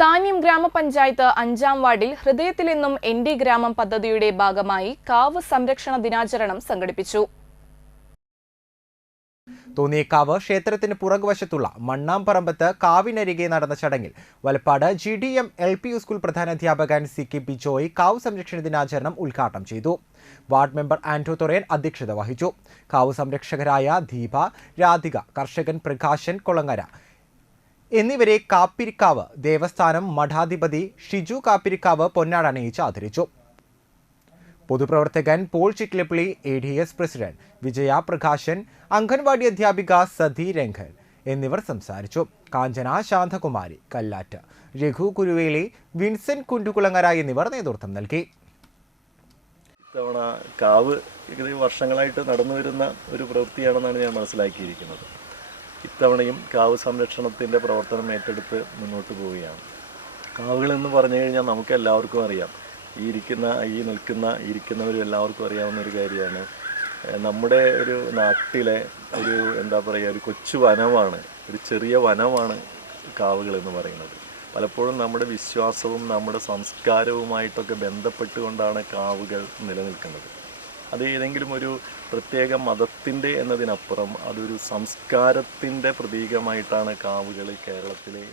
താന്യം ഗ്രാമപഞ്ചായത്ത് അഞ്ചാം വാർഡിൽ ഹൃദയത്തിലെന്നും എന്റെ ഗ്രാമം പദ്ധതിയുടെ ഭാഗമായി കാവ് സംരക്ഷണ ദിനാചരണം സംഘടിപ്പിച്ചു. തോന്നിയക്കാവ് ക്ഷേത്രത്തിന് പുറകുവശത്തുള്ള മണ്ണാംപറമ്പത്ത് കാവിനരികെ നടന്ന ചടങ്ങിൽ Valappad G D M L P school പ്രധാനാധ്യാപകൻ C K P Joy കാവ് സംരക്ഷണ ദിനാചരണം ഉദ്ഘാടനം ചെയ്തു. വാർഡ് മെമ്പർ ആന്റോ തൊറേൻ അധ്യക്ഷത വഹിച്ചു. കാവ് സംരക്ഷകരായ ദീപ രാധിക കർഷകൻ പ്രകാശൻ കൊളങ്ങര എന്നിവരെ കാപ്പിരിക്കാവ് ദേവസ്ഥാനം മഠാധിപതി ഷിജു കാപ്പിരിക്കാവ് പൊന്നാട അണിയിച്ച് ആദരിച്ചു. പൊതുപ്രവർത്തകൻ Paul Chiklappilly A D S president Vijaya Prakashan anganwadi അധ്യാപിക സതി രംഗൻ എന്നിവർ സംസാരിച്ചു. കാഞ്ചന ശാന്തകുമാരി കല്ലാറ്റ് രഘു കുരുവേലി വിൻസെന്റ് കുണ്ടുകുളങ്ങര എന്നിവർ നേതൃത്വം നൽകി. ഇത്തവണ കാവ് വർഷങ്ങളായിട്ട് നടന്നു വരുന്ന ഒരു പ്രവൃത്തിയാണെന്നാണ് ഞാൻ മനസ്സിലാക്കിയിരിക്കുന്നത്. ഇത്തവണയും കാവ് സംരക്ഷണത്തിന്റെ പ്രവർത്തനം ഏറ്റെടുത്ത് മുന്നോട്ട് പോവുകയാണ്. കാവുകളെന്ന് പറഞ്ഞു കഴിഞ്ഞാൽ നമുക്ക് എല്ലാവർക്കും അറിയാം. ഈ ഇരിക്കുന്ന ഈ നിൽക്കുന്ന ഇരിക്കുന്നവരും എല്ലാവർക്കും അറിയാവുന്ന ഒരു കാര്യമാണ്. നമ്മുടെ ഒരു നാട്ടിലെ ഒരു എന്താ പറയുക ഒരു കൊച്ചു വനമാണ് ഒരു ചെറിയ വനമാണ് കാവുകൾ എന്ന് പറയുന്നത്. പലപ്പോഴും നമ്മുടെ വിശ്വാസവും നമ്മുടെ സംസ്കാരവുമായിട്ടൊക്കെ ബന്ധപ്പെട്ടുകൊണ്ടാണ് കാവുകൾ നിലനിൽക്കുന്നത്. അത് ഏതെങ്കിലും ഒരു പ്രത്യേക മതത്തിന്റെ എന്നതിനപ്പുറം അതൊരു സംസ്കാരത്തിന്റെ പ്രതീകമായിട്ടാണ് കാവുകൾ കേരളത്തിലെ